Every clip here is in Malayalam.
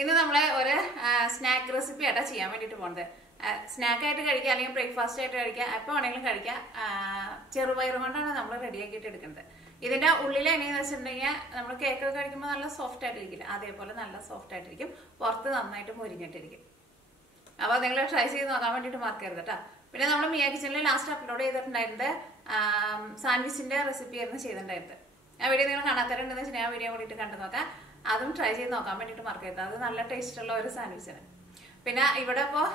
ഇന്ന് നമ്മളെ ഒരു സ്നാക്ക് റെസിപ്പി ആയിട്ടാ ചെയ്യാൻ വേണ്ടിയിട്ട് പോകുന്നത്. സ്നാക്ക് ആയിട്ട് കഴിക്കുക അല്ലെങ്കിൽ ബ്രേക്ക്ഫാസ്റ്റ് ആയിട്ട് കഴിക്കുക, എപ്പോൾ വേണമെങ്കിലും കഴിക്കാം. ചെറുപയർ കൊണ്ടാണ് നമ്മൾ റെഡിയാക്കിയിട്ട് എടുക്കുന്നത്. ഇതിന്റെ ഉള്ളിൽ എങ്ങനെയാണെന്ന് വെച്ചിട്ടുണ്ടെങ്കിൽ നമ്മൾ കേക്ക് കഴിക്കുമ്പോൾ നല്ല സോഫ്റ്റ് ആയിട്ടിരിക്കില്ല, അതേപോലെ നല്ല സോഫ്റ്റ് ആയിട്ടിരിക്കും, പുറത്ത് നന്നായിട്ട് മുരിഞ്ഞിട്ടിരിക്കും. അപ്പോൾ നിങ്ങൾ ട്രൈ ചെയ്ത് നോക്കാൻ വേണ്ടിയിട്ട് മറക്കരുത് കേട്ടോ. പിന്നെ നമ്മൾ മിയ കിച്ചണിൽ ലാസ്റ്റ് അപ്ലോഡ് ചെയ്തിട്ടുണ്ടായിരുന്നത് സാൻഡ്വിച്ചിന്റെ റെസിപ്പി ആയിരുന്നു ചെയ്തിട്ടുണ്ടായിരുന്നത്. ആ വീഡിയോ നിങ്ങൾ കാണാത്തവരുണ്ടെന്ന് വെച്ചാൽ ആ വീഡിയോ കൂടിയിട്ട് കണ്ടു നോക്കാം. അതും ട്രൈ ചെയ്ത് നോക്കാൻ വേണ്ടിയിട്ട് മറക്കരുത്. അത് നല്ല ടേസ്റ്റ് ഉള്ള ഒരു സാൻഡ്വിച്ചാണ്. പിന്നെ ഇവിടെ ഇപ്പോൾ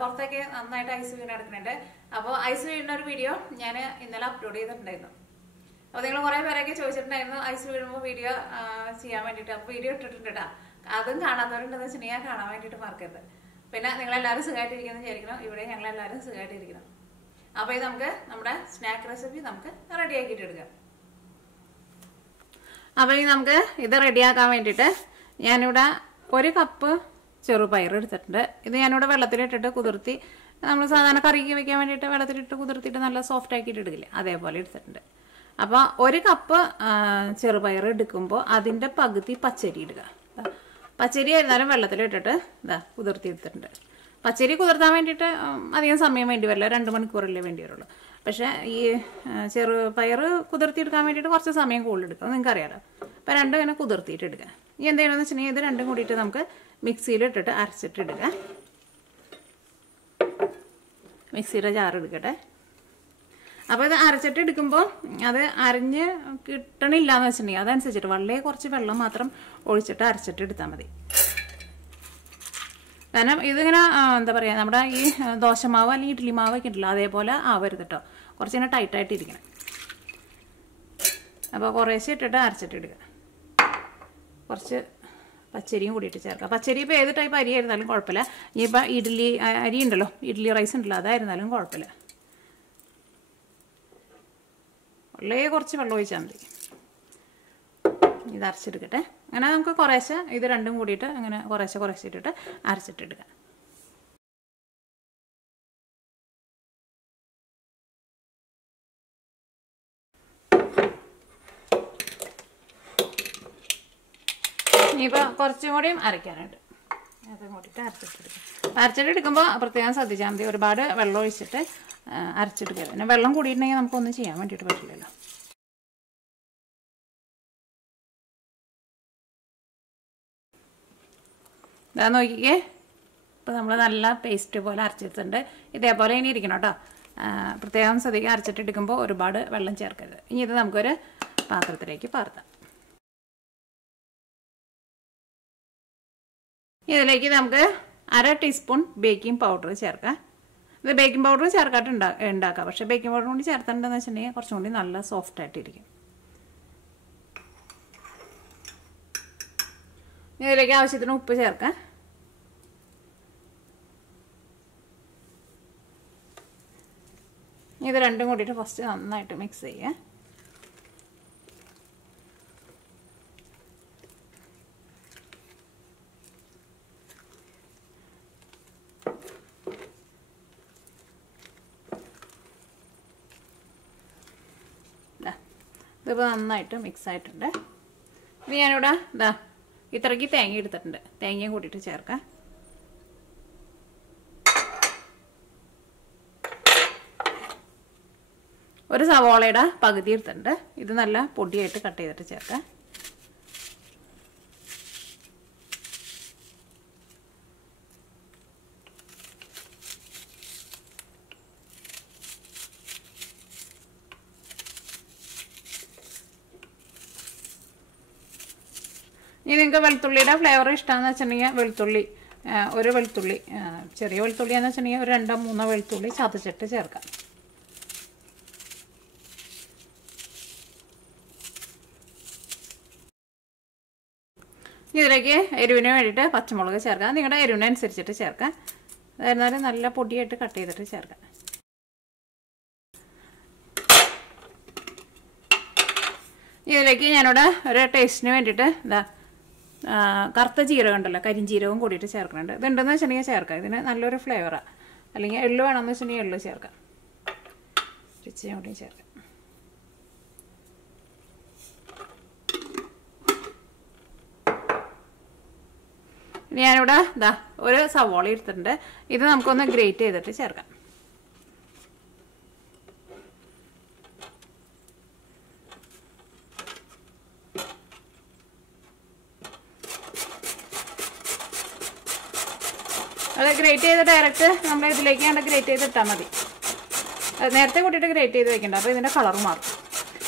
പുറത്തേക്ക് നന്നായിട്ട് ഐസ് വീണ് എടുക്കുന്നുണ്ട്. അപ്പോൾ ഐസ് വീഴുന്ന ഒരു വീഡിയോ ഞാൻ ഇന്നലെ അപ്ലോഡ് ചെയ്തിട്ടുണ്ടായിരുന്നു. അപ്പോൾ നിങ്ങൾ കുറേ പേരൊക്കെ ചോദിച്ചിട്ടുണ്ടായിരുന്നു ഐസ് വീഴുമ്പോൾ വീഡിയോ ചെയ്യാൻ വേണ്ടിയിട്ട്. അപ്പോൾ വീഡിയോ ഇട്ടിട്ടുണ്ട് കേട്ടോ. അതും കാണാത്തവരുണ്ടെന്ന് വെച്ചിട്ടുണ്ടെങ്കിൽ കാണാൻ വേണ്ടിയിട്ട് മറക്കരുത്. പിന്നെ നിങ്ങളെല്ലാവരും സുഖമായിട്ടിരിക്കുന്നു വിചാരിക്കണം. ഇവിടെ ഞങ്ങളെല്ലാവരും സുഖമായിട്ടിരിക്കണം. അപ്പോൾ ഇത് നമുക്ക് നമ്മുടെ സ്നാക്ക് റെസിപ്പി നമുക്ക് റെഡിയാക്കിയിട്ട് എടുക്കാം. അപ്പോൾ ഇനി നമുക്ക് ഇത് റെഡിയാക്കാൻ വേണ്ടിയിട്ട് ഞാനിവിടെ 1 കപ്പ് ചെറുപയർ എടുത്തിട്ടുണ്ട്. ഇത് ഞാനിവിടെ വെള്ളത്തിലിട്ടിട്ട് കുതിർത്തി, നമ്മൾ സാധാരണ കറിക്ക് വെക്കാൻ വേണ്ടിയിട്ട് വെള്ളത്തിലിട്ട് കുതിർത്തിട്ട് നല്ല സോഫ്റ്റ് ആക്കിയിട്ട് എടുക്കില്ലേ, അതേപോലെ എടുത്തിട്ടുണ്ട്. അപ്പോൾ 1 കപ്പ് ചെറുപയർ എടുക്കുമ്പോൾ അതിൻ്റെ പകുതി പച്ചരി ഇടുക. പച്ചരി ആയിരുന്നാലും വെള്ളത്തിലിട്ടിട്ട് ഇതാ കുതിർത്തി എടുത്തിട്ടുണ്ട്. പച്ചരി കുതിർത്താൻ വേണ്ടിയിട്ട് അധികം സമയം വേണ്ടി വരില്ല, 2 മണിക്കൂറല്ലേ വേണ്ടി വരുള്ളൂ. പക്ഷേ ഈ ചെറുപയർ കുതിർത്തിയെടുക്കാൻ വേണ്ടിയിട്ട് കുറച്ച് സമയം കൂടുതലെടുക്കും, നിങ്ങൾക്ക് അറിയാലോ. അപ്പോൾ 2 ഇങ്ങനെ കുതിർത്തിയിട്ട് എടുക്കുക. ഇനി എന്തെയ്യണമെന്ന് വെച്ചിട്ടുണ്ടെങ്കിൽ ഇത് 2 കൂടിയിട്ട് നമുക്ക് മിക്സിയിലിട്ടിട്ട് അരച്ചിട്ടിടുക. മിക്സിയുടെ ജാർ എടുക്കട്ടെ. അപ്പോൾ ഇത് അരച്ചിട്ട് എടുക്കുമ്പോൾ അത് അരഞ്ഞ് കിട്ടണില്ല എന്ന് വെച്ചിട്ടുണ്ടെങ്കിൽ അതനുസരിച്ചിട്ട് വളരെ കുറച്ച് വെള്ളം മാത്രം ഒഴിച്ചിട്ട് അരച്ചിട്ട് എടുത്താൽ മതി. കാരണം ഇതിങ്ങനെ എന്താ പറയുക, നമ്മുടെ ഈ ദോശമാവ് അല്ലെങ്കിൽ ഇഡ്ഡലി മാവൊക്കെ ഉണ്ടല്ലോ, അതേപോലെ ആവരുത് കേട്ടോ. കുറച്ചിങ്ങനെ ടൈറ്റായിട്ടിരിക്കണം. അപ്പോൾ കുറേശ്ശെ ഇട്ടിട്ട് അരച്ചിട്ടിടുക. കുറച്ച് പച്ചരിയും കൂടിയിട്ട് ചേർക്കുക. പച്ചരി ഇപ്പോൾ ഏത് ടൈപ്പ് അരി ആയിരുന്നാലും കുഴപ്പമില്ല. ഇനിയിപ്പോൾ ഇഡ്ഡലി അരി ഉണ്ടല്ലോ, ഇഡ്ഡലി റൈസ് ഉണ്ടല്ലോ, അതായിരുന്നാലും കുഴപ്പമില്ല. വളരെ കുറച്ച് വെള്ളം ഒഴിച്ചാൽ മതി. ഇത് അരച്ചെടുക്കട്ടെ. അങ്ങനെ നമുക്ക് കുറേശ്ശെ ഇത് 2 കൂടിയിട്ട് അങ്ങനെ കുറേശ്ശെ ഇട്ടിട്ട് അരച്ചിട്ടെടുക്കുക. ഇനിയിപ്പോൾ കുറച്ചും കൂടിയും അരയ്ക്കാനുണ്ട്. അതും കൂടിയിട്ട് അരച്ചിട്ടെടുക്കുക. അരച്ചിട്ടെടുക്കുമ്പോൾ പ്രത്യേകം ശ്രദ്ധിച്ചാൽ മതി, ഒരുപാട് വെള്ളം ഒഴിച്ചിട്ട് അരച്ചെടുക്കുക. പിന്നെ വെള്ളം കൂടിയിട്ടുണ്ടെങ്കിൽ നമുക്കൊന്നും ചെയ്യാൻ വേണ്ടിയിട്ട് പറ്റില്ലല്ലോ. ഇതാ നോക്കിക്കേ, ഇപ്പോൾ നമ്മൾ നല്ല പേസ്റ്റ് പോലെ അരച്ചെടുത്തിട്ടുണ്ട്. ഇതേപോലെ ഇനി ഇരിക്കണം കേട്ടോ. പ്രത്യേകം ശ്രദ്ധിക്കുക, അരച്ചിട്ടെടുക്കുമ്പോൾ ഒരുപാട് വെള്ളം ചേർക്കരുത്. ഇനി ഇത് നമുക്കൊരു പാത്രത്തിലേക്ക് പകർത്താം. ഇതിലേക്ക് നമുക്ക് 1/2 ടീസ്പൂൺ ബേക്കിംഗ് പൗഡർ ചേർക്കാം. ഇത് ബേക്കിംഗ് പൗഡർ ചേർക്കാട്ട് ഉണ്ടാക്കാം. പക്ഷേ ബേക്കിംഗ് പൗഡർ കൂടി ചേർത്തിട്ടുണ്ടെന്ന് വെച്ചിട്ടുണ്ടെങ്കിൽ കുറച്ചും കൂടി നല്ല സോഫ്റ്റ് ആയിട്ടിരിക്കും. ഇതിലേക്ക് ആവശ്യത്തിന് ഉപ്പ് ചേർക്കാം. ഇത് 2 കൂടിയിട്ട് ഫസ്റ്റ് നന്നായിട്ട് മിക്സ് ചെയ്യുക. ഇതിപ്പോൾ നന്നായിട്ട് മിക്സ് ആയിട്ടുണ്ട്. ഇത് ഞാനിവിടെ ഇതാ ഇത്രയ്ക്ക് തേങ്ങ എടുത്തിട്ടുണ്ട്. തേങ്ങയും കൂട്ടിയിട്ട് ചേർക്കാം. ഒരു സവാളയുടെ പകുതി എടുത്തിട്ടുണ്ട്. ഇത് നല്ല പൊടിയായിട്ട് കട്ട് ചെയ്തിട്ട് ചേർക്കാം. ഇനി നിങ്ങൾക്ക് വെളുത്തുള്ളിയുടെ ഫ്ലേവർ ഇഷ്ടമാണെന്ന് വെച്ചിട്ടുണ്ടെങ്കിൽ വെളുത്തുള്ളി, ഒരു വെളുത്തുള്ളി, ചെറിയ വെളുത്തുള്ളിയാണെന്ന് വെച്ചിട്ടുണ്ടെങ്കിൽ ഒരു 2-3 വെളുത്തുള്ളി ചതച്ചിട്ട് ചേർക്കാം. ഇതിലേക്ക് എരിവിന് വേണ്ടിയിട്ട് പച്ചമുളക് ചേർക്കാം. നിങ്ങളുടെ എരിവിനനുസരിച്ചിട്ട് ചേർക്കാം. അതായിരുന്നാലും നല്ല പൊടിയായിട്ട് കട്ട് ചെയ്തിട്ട് ചേർക്കാം. ഇതിലേക്ക് ഞാനിവിടെ ഒരു ടേസ്റ്റിന് വേണ്ടിയിട്ട് ഇതാ കറുത്ത ജീരകം ഉണ്ടല്ലോ, കരിഞ്ചീരകവും കൂടിയിട്ട് ചേർക്കുന്നുണ്ട്. ഇതുണ്ടെന്ന് വെച്ചിട്ടുണ്ടെങ്കിൽ ചേർക്കാം. ഇതിന് നല്ലൊരു ഫ്ലേവറാണ്. അല്ലെങ്കിൽ എള്ളു വേണമെന്ന് വെച്ചിട്ടുണ്ടെങ്കിൽ എള്ളു ചേർക്കാം. ഇച്ചിരി കൂടി ചേർക്കാം. ഞാനിവിടെ ഇതാ ഒരു സവോള എടുത്തിട്ടുണ്ട്. ഇത് നമുക്കൊന്ന് ഗ്രേറ്റ് ചെയ്തിട്ട് ചേർക്കാം. അത് ഗ്രേറ്റ് ചെയ്ത് ഡയറക്റ്റ് നമ്മൾ ഇതിലേക്ക് ഗ്രേറ്റ് ചെയ്തിട്ടാൽ മതി. നേരത്തെ കൂട്ടിയിട്ട് ഗ്രേറ്റ് ചെയ്ത് വെക്കണ്ട, അപ്പോൾ ഇതിൻ്റെ കളർ മാറും.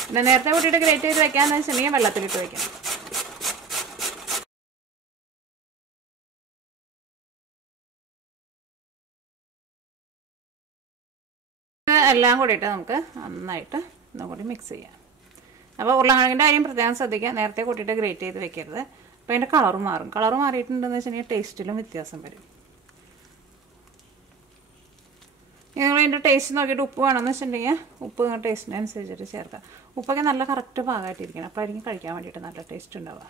പിന്നെ നേരത്തെ കൂട്ടിയിട്ട് ഗ്രേറ്റ് ചെയ്ത് വെക്കാന്ന് വെച്ചിട്ടുണ്ടെങ്കിൽ വെള്ളത്തിലിട്ട് വെക്കണം. എല്ലാം കൂടിയിട്ട് നമുക്ക് നന്നായിട്ട് ഒന്നും കൂടി മിക്സ് ചെയ്യാം. അപ്പോൾ ഉരുളക്കിഴങ്ങിൻ്റെ കാര്യം പ്രത്യേകം ശ്രദ്ധിക്കുക, നേരത്തെ കൂട്ടിയിട്ട് ഗ്രേറ്റ് ചെയ്ത് വെക്കരുത്. അപ്പോൾ അതിൻ്റെ കളർ മാറും. കളർ മാറിയിട്ടുണ്ടെന്ന് വെച്ചിട്ടുണ്ടെങ്കിൽ ടേസ്റ്റിലും വ്യത്യാസം വരും. നിങ്ങൾ ഇതിൻ്റെ ടേസ്റ്റ് നോക്കിയിട്ട് ഉപ്പ് വേണമെന്ന് വെച്ചിട്ടുണ്ടെങ്കിൽ ഉപ്പ് ടേസ്റ്റിനനുസരിച്ചിട്ട് ചേർക്കാം. ഉപ്പൊക്കെ നല്ല കറക്റ്റ് പാകമായിട്ടിരിക്കണം, അപ്പോഴായിരിക്കും കഴിക്കാൻ വേണ്ടിയിട്ട് നല്ല ടേസ്റ്റ് ഉണ്ടാവുക.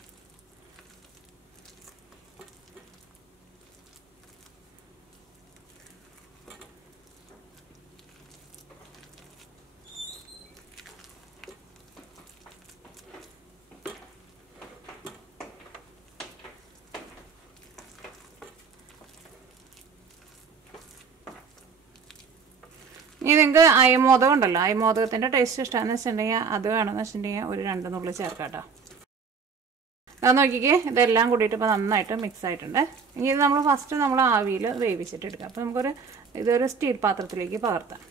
ഇനി നിങ്ങൾക്ക് അയമോദകം ഉണ്ടല്ലോ, അയമോദകത്തിൻ്റെ ടേസ്റ്റ് ഇഷ്ടമാണെന്ന് വെച്ചിട്ടുണ്ടെങ്കിൽ അത് വേണമെന്ന് വെച്ചിട്ടുണ്ടെങ്കിൽ ഒരു 2 നുള്ളി ചേർക്കാം കേട്ടോ. അത് നോക്കിക്കേ, ഇതെല്ലാം കൂടിയിട്ട് ഇപ്പോൾ നന്നായിട്ട് മിക്സ് ആയിട്ടുണ്ട്. ഇനി ഇത് നമ്മൾ ഫസ്റ്റ് ആവിയിൽ വേവിച്ചിട്ട് എടുക്കാം. അപ്പോൾ ഇതൊരു സ്റ്റീൽ പാത്രത്തിലേക്ക് പകർത്താം.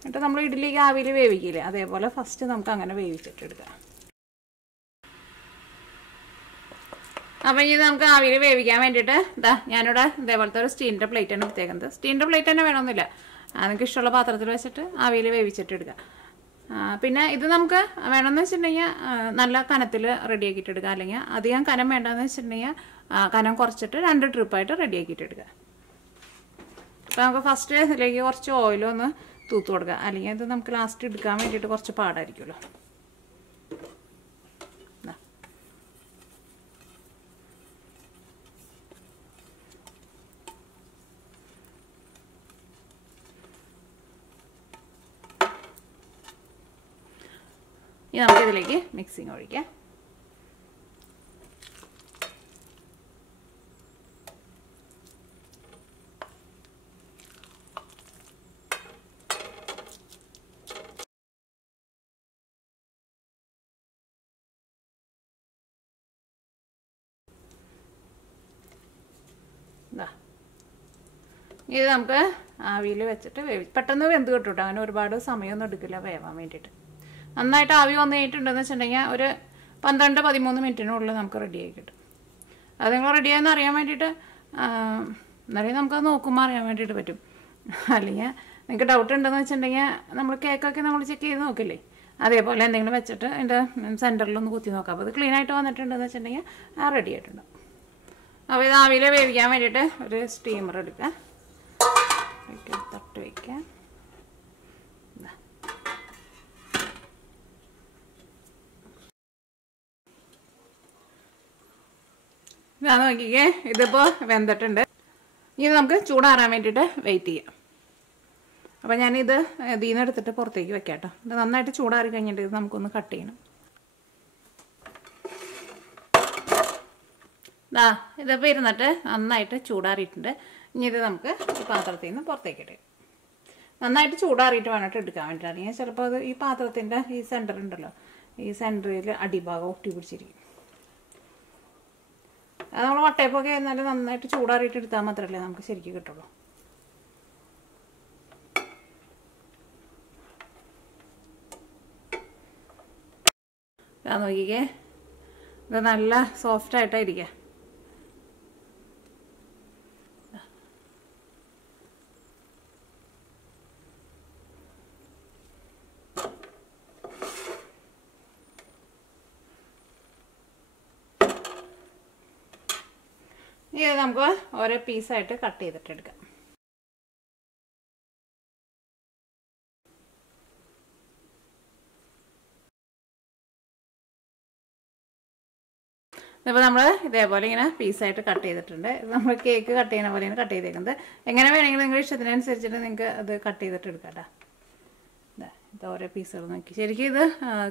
എന്നിട്ട് നമ്മൾ ഇഡ്ഡലിക്ക് ആവിയിൽ വേവിക്കില്ലേ, അതേപോലെ ഫസ്റ്റ് നമുക്ക് അങ്ങനെ വേവിച്ചിട്ട് എടുക്കാം. അപ്പോൾ ഇനി നമുക്ക് ആവിയിൽ വേവിക്കാൻ വേണ്ടിയിട്ട് ഞാനിവിടെ ഇതേപോലത്തെ ഒരു സ്റ്റീലിൻ്റെ പ്ലേറ്റാണ് എടുത്തേക്കുന്നത്. സ്റ്റീലിൻ്റെ പ്ലേറ്റ് തന്നെ വേണമെന്നില്ല, നിങ്ങൾക്ക് ഇഷ്ടമുള്ള പാത്രത്തിൽ വെച്ചിട്ട് ആവിയിൽ വേവിച്ചിട്ട് എടുക്കുക. പിന്നെ ഇത് നമുക്ക് വേണമെന്ന് വെച്ചിട്ടുണ്ടെങ്കിൽ നല്ല കനത്തിൽ റെഡിയാക്കിയിട്ട് എടുക്കുക, അല്ലെങ്കിൽ അധികം കനം വേണ്ടെന്ന് വെച്ചിട്ടുണ്ടെങ്കിൽ കനം കുറച്ചിട്ട് 2 ട്രിപ്പായിട്ട് റെഡിയാക്കിയിട്ട് എടുക്കുക. അപ്പോൾ നമുക്ക് ഫസ്റ്റ് ഇതിലേക്ക് കുറച്ച് ഓയിലൊന്ന് തൂത്ത് കൊടുക്കുക, അല്ലെങ്കിൽ ഇത് നമുക്ക് ലാസ്റ്റ് എടുക്കാൻ വേണ്ടിയിട്ട് കുറച്ച് പാടായിരിക്കുമല്ലോ. ഇനി നമുക്കിതിലേക്ക് മിക്സിങ് ഒഴിക്കാം. ഇത് നമുക്ക് ആവിയിൽ വെച്ചിട്ട് പെട്ടെന്ന് വെന്ത് കിട്ടും കേട്ടോ. അങ്ങനെ ഒരുപാട് സമയമൊന്നും എടുക്കില്ല വേവാൻ വേണ്ടിയിട്ട്. നന്നായിട്ട് ആവി വന്നു കഴിഞ്ഞിട്ടുണ്ടെന്ന് വെച്ചിട്ടുണ്ടെങ്കിൽ ഒരു 12-13 മിനിറ്റിനുള്ളിൽ നമുക്ക് റെഡിയായി കിട്ടും. അത് നിങ്ങൾ റെഡിയായെന്ന് അറിയാൻ വേണ്ടിയിട്ട് എന്നാലും നമുക്കത് നോക്കുമ്പോൾ അറിയാൻ വേണ്ടിയിട്ട് പറ്റും. അല്ലെങ്കിൽ നിങ്ങൾക്ക് ഡൗട്ട് ഉണ്ടെന്ന് വെച്ചിട്ടുണ്ടെങ്കിൽ നമ്മൾ കേക്കൊക്കെ നമ്മൾ ചെക്ക് ചെയ്ത് നോക്കില്ലേ, അതേപോലെ എന്തെങ്കിലും വെച്ചിട്ട് അതിൻ്റെ സെൻറ്ററിലൊന്ന് കുത്തി നോക്കാം. അപ്പോൾ അത് ക്ലീൻ ആയിട്ട് വന്നിട്ടുണ്ടെന്ന് വെച്ചിട്ടുണ്ടെങ്കിൽ റെഡി ആയിട്ടുണ്ടാവും. അപ്പോൾ ഇത് ആവിയിൽ വേവിക്കാൻ വേണ്ടിയിട്ട് ഒരു സ്റ്റീമർ എടുക്കാം, തട്ട് വയ്ക്കാം. ഞാൻ നോക്കിക്കേ, ഇതിപ്പോൾ വെന്തിട്ടുണ്ട്. ഇനി നമുക്ക് ചൂടാറാൻ വേണ്ടിയിട്ട് വെയിറ്റ് ചെയ്യാം. അപ്പോൾ ഞാനിത് ഇതിൽ നിന്ന് എടുത്തിട്ട് പുറത്തേക്ക് വെക്കാം കേട്ടോ. ഇത് നന്നായിട്ട് ചൂടാറി കഴിഞ്ഞിട്ട് ഇത് നമുക്കൊന്ന് കട്ട് ചെയ്യണം. ഇതിപ്പോൾ ഇരുന്നിട്ട് നന്നായിട്ട് ചൂടാറിയിട്ടുണ്ട്. ഇനി ഇത് നമുക്ക് ഈ പാത്രത്തിൽ നിന്ന് പുറത്തേക്ക് ഇടും. നന്നായിട്ട് ചൂടാറിയിട്ട് വേണ്ടിയിട്ട് എടുക്കാൻ വേണ്ടിയിട്ട്. അല്ലെങ്കിൽ ചിലപ്പോൾ അത് ഈ പാത്രത്തിൻ്റെ ഈ സെൻറ്റർ ഉണ്ടല്ലോ, ഈ സെൻറ്ററിൽ അടിഭാഗം ഒട്ടി പിടിച്ചിരിക്കും. അത് നമ്മൾ വട്ടയപ്പൊക്കെ ആയിരുന്നാലും നന്നായിട്ട് ചൂടാറിയിട്ട് എടുത്താൽ മാത്രമല്ലേ നമുക്ക് ശരിക്കും കിട്ടുള്ളൂ. നോക്കിക്കേ, ഇത് നല്ല സോഫ്റ്റായിട്ടായിരിക്കുക. ഇത് നമുക്ക് ഓരോ പീസായിട്ട് കട്ട് ചെയ്തിട്ട് എടുക്കാം. ഇപ്പോൾ നമ്മൾ ഇതേപോലെ ഇങ്ങനെ പീസായിട്ട് കട്ട് ചെയ്തിട്ടുണ്ട്. നമ്മൾ കേക്ക് കട്ട് ചെയ്യുന്ന പോലെയാണ് കട്ട് ചെയ്തേക്കുന്നത്. എങ്ങനെ വേണമെങ്കിലും നിങ്ങളുടെ ഇഷ്ടത്തിനനുസരിച്ചിട്ട് നിങ്ങൾക്ക് അത് കട്ട് ചെയ്തിട്ട് എടുക്കാം കേട്ടോ. ഇത് ഓരോ പീസുകൾ നോക്കി. ശരിക്കും ഇത്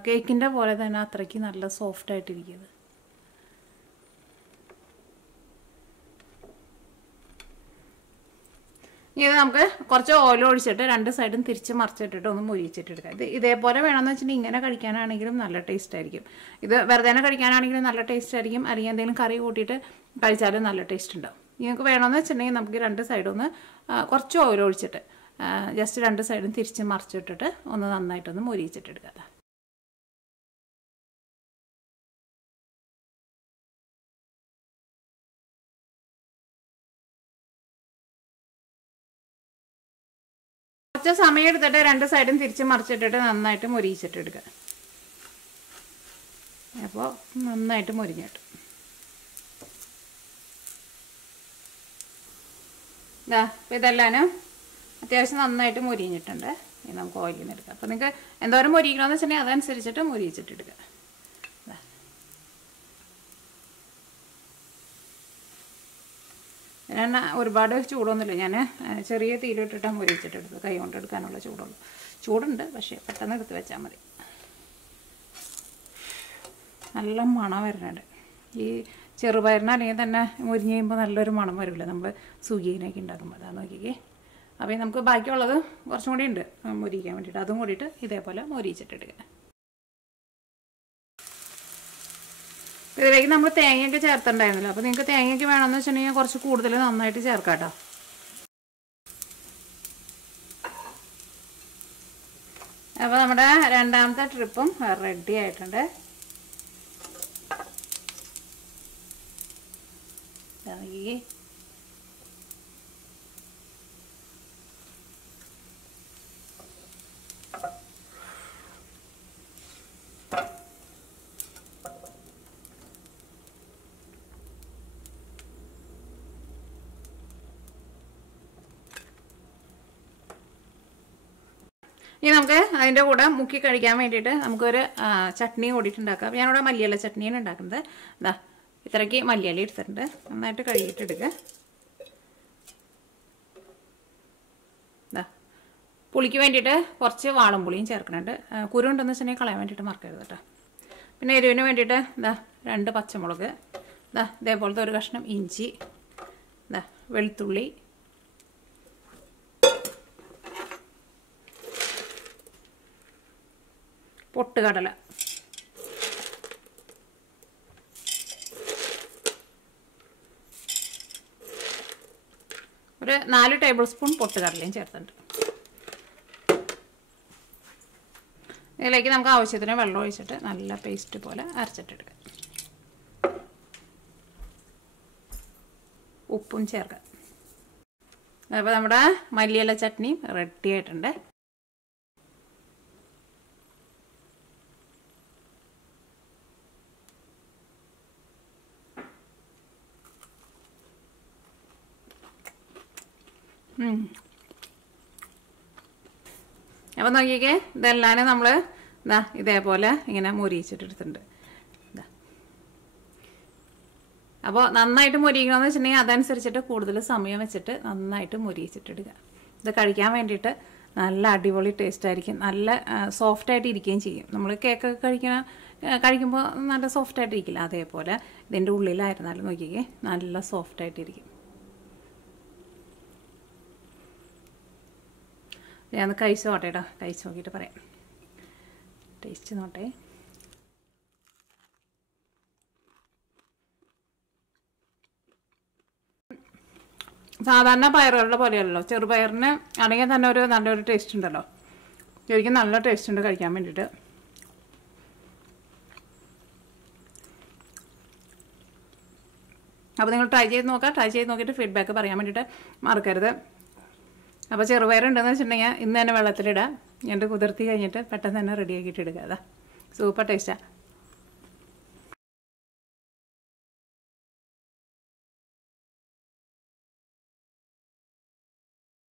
കേക്കിൻ്റെ പോലെ തന്നെ അത്രയ്ക്ക് നല്ല സോഫ്റ്റായിട്ടിരിക്കുന്നത്. ഇത് നമുക്ക് കുറച്ച് ഓയിൽ ഒഴിച്ചിട്ട് 2 സൈഡും തിരിച്ച് മറിച്ചിട്ടിട്ട് ഒന്ന് മുരിച്ചിട്ടെടുക്കാം. ഇതേപോലെ വേണമെന്ന് വെച്ചിട്ടുണ്ടെങ്കിൽ ഇങ്ങനെ കഴിക്കാനാണെങ്കിലും നല്ല ടേസ്റ്റ് ആയിരിക്കും. ഇത് വെറുതെ കഴിക്കാനാണെങ്കിലും നല്ല ടേസ്റ്റ് ആയിരിക്കും. അല്ലെങ്കിൽ എന്തെങ്കിലും കറി കൂട്ടിയിട്ട് കഴിച്ചാലും നല്ല ടേസ്റ്റ് ഉണ്ടാവും. നിങ്ങൾക്ക് വേണമെന്ന് വെച്ചിട്ടുണ്ടെങ്കിൽ നമുക്ക് 2 സൈഡും ഒന്ന് കുറച്ച് ഓയിൽ ഒഴിച്ചിട്ട് ജസ്റ്റ് 2 സൈഡും തിരിച്ച് മറിച്ചിട്ടിട്ട് ഒന്ന് നന്നായിട്ടൊന്ന് മുരിച്ചിട്ടെടുക്കാം. കുറച്ച് സമയം എടുത്തിട്ട് 2 സൈഡും തിരിച്ച് മറിച്ചിട്ടിട്ട് നന്നായിട്ട് മുരിച്ചിട്ടെടുക്കുക. അപ്പോൾ നന്നായിട്ട് മുരിഞ്ഞിട്ട് അപ്പോൾ ഇതെല്ലാനും അത്യാവശ്യം നന്നായിട്ട് മുരിഞ്ഞിട്ടുണ്ട്. ഇനി നമുക്ക് ഓയിലിൽ നിന്ന് എടുക്കാം. അപ്പോൾ നിങ്ങൾക്ക് എന്തോരം മുരിക്കണമെന്ന് വെച്ചിട്ടുണ്ടെങ്കിൽ അതനുസരിച്ചിട്ട് മുരിച്ചിട്ടെടുക്കുക. ഞാൻ ഒരുപാട് ചൂടൊന്നുമില്ല, ഞാൻ ചെറിയ തീയിലിട്ടിട്ടാണ് മുരിച്ചിട്ടെടുത്ത് കൈ കൊണ്ട് എടുക്കാനുള്ള ചൂടുണ്ട്, പക്ഷേ പെട്ടെന്ന് എടുത്ത് വെച്ചാൽ മതി. നല്ല മണം വരുന്നുണ്ട്. ഈ ചെറുപയറിനാണെങ്കിൽ തന്നെ മുരിഞ്ഞ് കഴിയുമ്പോൾ നല്ലൊരു മണം വരില്ല നമ്മൾ സുഖീനൊക്കെ ഉണ്ടാക്കുമ്പോൾ. അതാ നോക്കിക്കേ. അപ്പോൾ നമുക്ക് ബാക്കിയുള്ളത് കുറച്ചും കൂടി ഉണ്ട് മുരിക്കാൻ വേണ്ടിയിട്ട്, അതും കൂടിയിട്ട് ഇതേപോലെ മുരിച്ചിട്ടെടുക്കുക. ഇതിലേക്ക് നമ്മൾ തേങ്ങയൊക്കെ ചേർത്തിട്ടുണ്ടായിരുന്നല്ലോ. അപ്പോൾ നിങ്ങൾക്ക് തേങ്ങയൊക്കെ വേണമെന്ന് വെച്ചിട്ടുണ്ടെങ്കിൽ കുറച്ച് കൂടുതൽ നന്നായിട്ട് ചേർക്കാം കേട്ടോ. അപ്പോൾ നമ്മുടെ രണ്ടാമത്തെ ട്രിപ്പും റെഡി ആയിട്ടുണ്ട്. ഇനി നമുക്ക് അതിൻ്റെ കൂടെ മുക്കി കഴിക്കാൻ വേണ്ടിയിട്ട് നമുക്കൊരു ചട്നി കൂടിയിട്ടുണ്ടാക്കാം. അപ്പോൾ ഞാനിവിടെ മല്ലിയില ചട്നിയാണ് ഉണ്ടാക്കുന്നത്. ഇതാ ഇത്രയ്ക്ക് മല്ലിയില എടുത്തിട്ടുണ്ട്. നന്നായിട്ട് കഴുകിയിട്ടെടുക്കുക. ഇതാ പുളിക്ക് വേണ്ടിയിട്ട് കുറച്ച് വാളംപുളിയും ചേർക്കുന്നുണ്ട്. കുരു ഉണ്ടെന്ന് വെച്ചിട്ടുണ്ടെങ്കിൽ കളയാൻ വേണ്ടിയിട്ട് മറക്കരുത് കേട്ടോ. പിന്നെ എരിവിന് വേണ്ടിയിട്ട് ഇതാ 2 പച്ചമുളക്, ഇതാ ഇതേപോലത്തെ ഒരു കഷ്ണം ഇഞ്ചി, ഇതാ വെളുത്തുള്ളി, പൊട്ടുകടല, ഒരു 4 ടേബിൾ സ്പൂൺ പൊട്ടുകടലയും ചേർത്തിട്ടുണ്ട്. ഇതിലേക്ക് നമുക്ക് ആവശ്യത്തിന് വെള്ളം ഒഴിച്ചിട്ട് നല്ല പേസ്റ്റ് പോലെ അരച്ചിട്ടെടുക്കാം. ഉപ്പും ചേർക്കാം. അപ്പോൾ നമ്മുടെ മല്ലിയില ചട്നി റെഡി ആയിട്ടുണ്ട്. അപ്പോൾ നോക്കിക്കേ, ഇതെല്ലാം നമ്മൾ ഇതാ ഇതേപോലെ ഇങ്ങനെ മുരിച്ചിട്ടെടുത്തിട്ടുണ്ട്. അപ്പോൾ നന്നായിട്ട് മുരിക്കണമെന്ന് വെച്ചിട്ടുണ്ടെങ്കിൽ അതനുസരിച്ചിട്ട് കൂടുതൽ സമയം വെച്ചിട്ട് നന്നായിട്ട് മുരിച്ചിട്ടെടുക്കുക. ഇത് കഴിക്കാൻ വേണ്ടിയിട്ട് നല്ല അടിപൊളി ടേസ്റ്റ് ആയിരിക്കും. നല്ല സോഫ്റ്റായിട്ട് ഇരിക്കുകയും ചെയ്യും. നമ്മൾ കേക്കൊക്കെ കഴിക്കുമ്പോൾ നല്ല സോഫ്റ്റായിട്ട് ഇരിക്കില്ല, അതേപോലെ ഇതിൻ്റെ ഉള്ളിലായിരുന്നാലും നോക്കിക്കേ നല്ല സോഫ്റ്റായിട്ടിരിക്കും. ഞാൻ കഴിച്ച് നോട്ടെ കേട്ടോ, കഴിച്ച് നോക്കിയിട്ട് പറയാം. ടേസ്റ്റ് നോട്ടെ. സാധാരണ പയറുകളുടെ പോലെയല്ലോ, ചെറുപയറിന് ആണെങ്കിൽ തന്നെ നല്ലൊരു ടേസ്റ്റ് ഉണ്ടല്ലോ. ശരിക്കും നല്ല ടേസ്റ്റ് ഉണ്ട് കഴിക്കാൻ വേണ്ടിയിട്ട്. അപ്പോൾ നിങ്ങൾ ട്രൈ ചെയ്ത് നോക്കാം. ട്രൈ ചെയ്ത് നോക്കിയിട്ട് ഫീഡ്ബാക്ക് പറയാൻ വേണ്ടിയിട്ട് മറക്കരുത്. അപ്പോൾ ചെറുപയറുണ്ടെന്ന് വെച്ചിട്ടുണ്ടെങ്കിൽ ഇന്ന് തന്നെ വെള്ളത്തിലിടുക, എന്നിട്ട് കുതിർത്തി കഴിഞ്ഞിട്ട് പെട്ടെന്ന് തന്നെ റെഡിയാക്കിയിട്ട് എടുക്കുക. അതാ സൂപ്പർ ടേസ്റ്റാണ്.